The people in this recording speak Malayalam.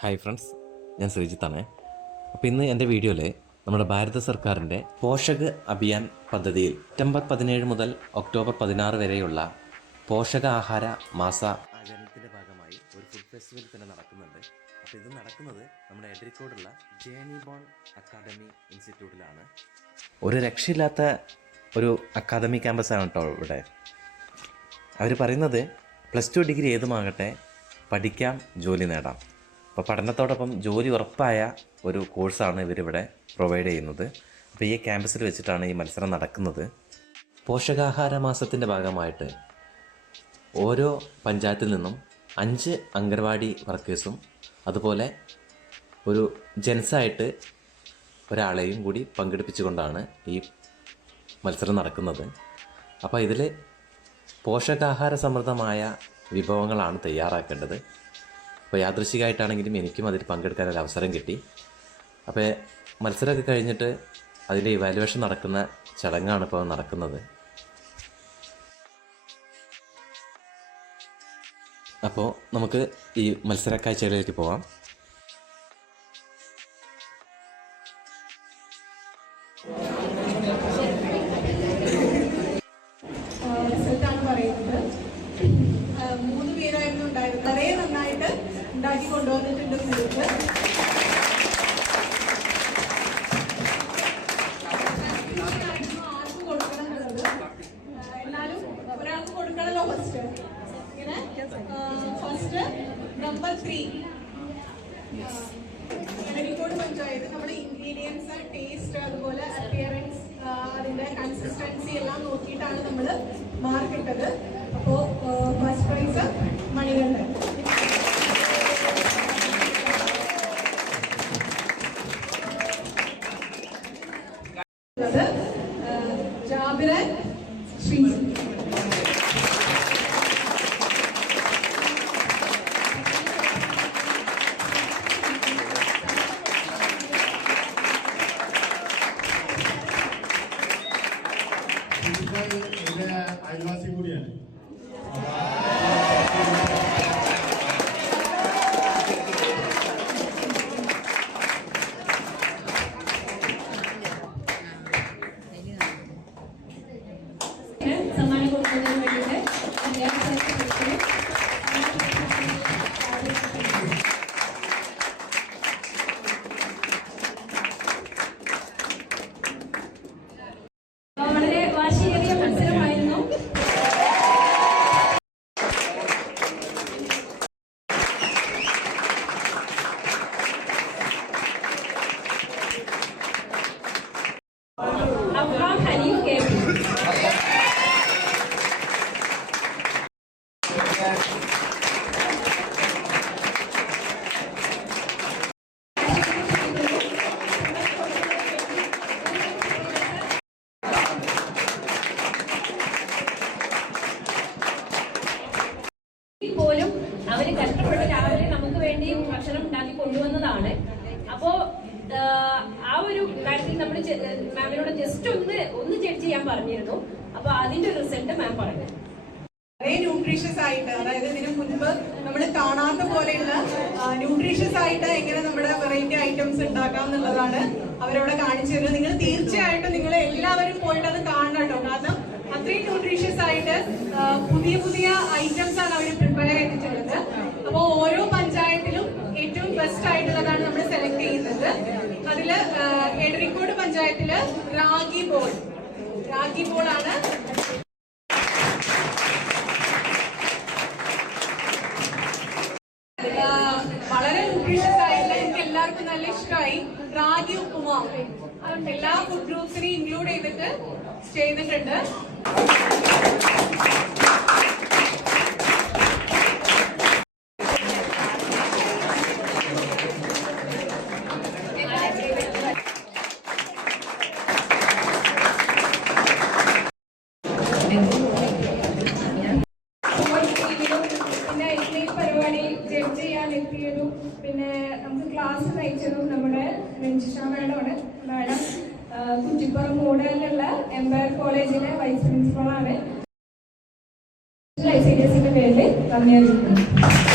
ഹായ് ഫ്രണ്ട്സ് ഞാൻ ശ്രീജിത്താണ്. അപ്പോൾ ഇന്ന് എന്റെ വീഡിയോയിൽ നമ്മുടെ ഭാരത സർക്കാരിന്റെ പോഷക അഭിയാൻ പദ്ധതിയിൽ സെപ്റ്റംബർ പതിനേഴ് മുതൽ ഒക്ടോബർ പതിനാറ് വരെയുള്ള പോഷക ആഹാര മാസ ആചരണത്തിന്റെ ഭാഗമായി ഒരു ഫുഡ് ഫെസ്റ്റിവൽ തന്നെ നടക്കുന്നുണ്ട്. അപ്പോൾ ഇത് നടക്കുന്നത് നമ്മുടെ എഡ്രിക്കോടുള്ള ജേണി ബോൺ അക്കാദമി ഇൻസ്റ്റിറ്റ്യൂട്ടിലാണ്. ഒരു രക്ഷയില്ലാത്ത ഒരു അക്കാദമി ക്യാമ്പസാണ് കേട്ടോ ഇവിടെ. അവർ പറയുന്നത് പ്ലസ് ടു ഡിഗ്രി ഏതുമാകട്ടെ പഠിക്കാം ജോലി നേടാം. അപ്പോൾ പഠനത്തോടൊപ്പം ജോലി ഉറപ്പായ ഒരു കോഴ്സാണ് ഇവരിവിടെ പ്രൊവൈഡ് ചെയ്യുന്നത്. അപ്പോൾ ഈ ക്യാമ്പസിൽ വെച്ചിട്ടാണ് ഈ മത്സരം നടക്കുന്നത്. പോഷകാഹാര മാസത്തിന്റെ ഭാഗമായിട്ട് ഓരോ പഞ്ചായത്തിൽ നിന്നും അഞ്ച് അംഗൻവാടി വർക്കേഴ്സും അതുപോലെ ഒരു ജെൻസായിട്ട് ഒരാളെയും കൂടി പങ്കെടുപ്പിച്ചുകൊണ്ടാണ് ഈ മത്സരം നടക്കുന്നത്. അപ്പോൾ ഇതിൽ പോഷകാഹാര സമൃദ്ധമായ വിഭവങ്ങളാണ് തയ്യാറാക്കേണ്ടത്. അപ്പോൾ യാദൃശികമായിട്ടാണെങ്കിലും എനിക്കും അതിൽ പങ്കെടുക്കാൻ ഒരു അവസരം കിട്ടി. അപ്പോൾ മത്സരമൊക്കെ കഴിഞ്ഞിട്ട് അതിന്റെ ഇവാലുവേഷൻ നടക്കുന്ന ചടങ്ങാണ് ഇപ്പോൾ നടക്കുന്നത്. അപ്പോൾ നമുക്ക് ഈ മത്സര കാഴ്ചകളിലേക്ക് പോവാം. ഉണ്ടാക്കി കൊണ്ടുവന്നിട്ടുണ്ട് നിങ്ങൾക്ക് ആർക്ക് ഒരാൾക്ക് നമ്പർ പഞ്ചായത്ത് ഇൻഗ്രീഡിയൻസ് ടേസ്റ്റ് അതുപോലെ അപ്പിയറൻസ് അതിന്റെ കൺസിസ്റ്റൻസി എല്ലാം നോക്കിയിട്ടാണ് നമ്മൾ മാർക്ക് ജാബിറൻ ശ്രീ ഇതിപ്പോൾ എൻ്റെ അയൽവാസി കൂടിയാണ് അവർ കഷ്ടപ്പെട്ട് രാവിലെ നമുക്ക് വേണ്ടി ഭക്ഷണം ഉണ്ടാക്കി കൊണ്ടുവന്നതാണ്. അപ്പോ ആ, ഒരു കാര്യത്തിൽ നമ്മൾ മാമിനോട് ജസ്റ്റ് ഒന്ന് ഒന്ന് ജഡ്ജ് ചെയ്യാൻ പറഞ്ഞിരുന്നു. അപ്പൊ അതിന്റെ റിസൾട്ട് മാം പറഞ്ഞു. ന്യൂട്രീഷ്യസ് ആയിട്ട് അതായത് ഇതിനു മുൻപ് നമ്മൾ കാണാത്ത പോലെയുള്ള ന്യൂട്രീഷ്യസ് ആയിട്ട് എങ്ങനെ നമ്മുടെ വെറൈറ്റി ഐറ്റംസ് ഉണ്ടാക്കാം എന്നുള്ളതാണ് അവരവിടെ കാണിച്ചു തരുന്നത്. നിങ്ങൾ തീർച്ചയായിട്ടും നിങ്ങൾ എല്ലാവരും പോയിട്ട് അത് കാണണം കാരണം അത്രയും ന്യൂട്രീഷ്യസ് ആയിട്ട് ആ, പുതിയ പുതിയ ഐറ്റംസ് ആണ് അവർ പ്രിപ്പയർ ചെയ്തിട്ടുള്ളത് അപ്പോൾ ഓരോ പഞ്ചായത്തിലും ഏറ്റവും ബെസ്റ്റ് ആയിട്ടുള്ളതാണ് നമ്മൾ സെലക്ട് ചെയ്യുന്നത് ആ, എടരിക്കോട് പഞ്ചായത്തിൽ റാഗി ബോൾ. റാഗി ആ, വളരെ ന്യൂട്രീഷ്യസ് എനിക്ക് എല്ലാവർക്കും നല്ല ഇഷ്ടമായി റാഗി ഉപ്പുമാവ്. എല്ലാ ഫുഡ് ഗ്രൂപ്പ്സിനെയും ഇൻക്ലൂഡ് ചെയ്തിട്ട് ചെയ്തിട്ടുണ്ട് പിന്നെ ഇന്ന് ഈ ജഡ്ജ് ചെയ്യാൻ പിന്നെ നമുക്ക് ക്ലാസ് നയിച്ചതും നമ്മുടെ രഞ്ജിഷ മാഡമാണ്. മാഡം കുറ്റിപ്പുറം മൂടലിലുള്ള എംപയർ കോളേജിലെ വൈസ് പ്രിൻസിപ്പളാണ് ഐ സി ഡി എസിന്റെ പേരിൽ നന്ദി അറിയിക്കുന്നു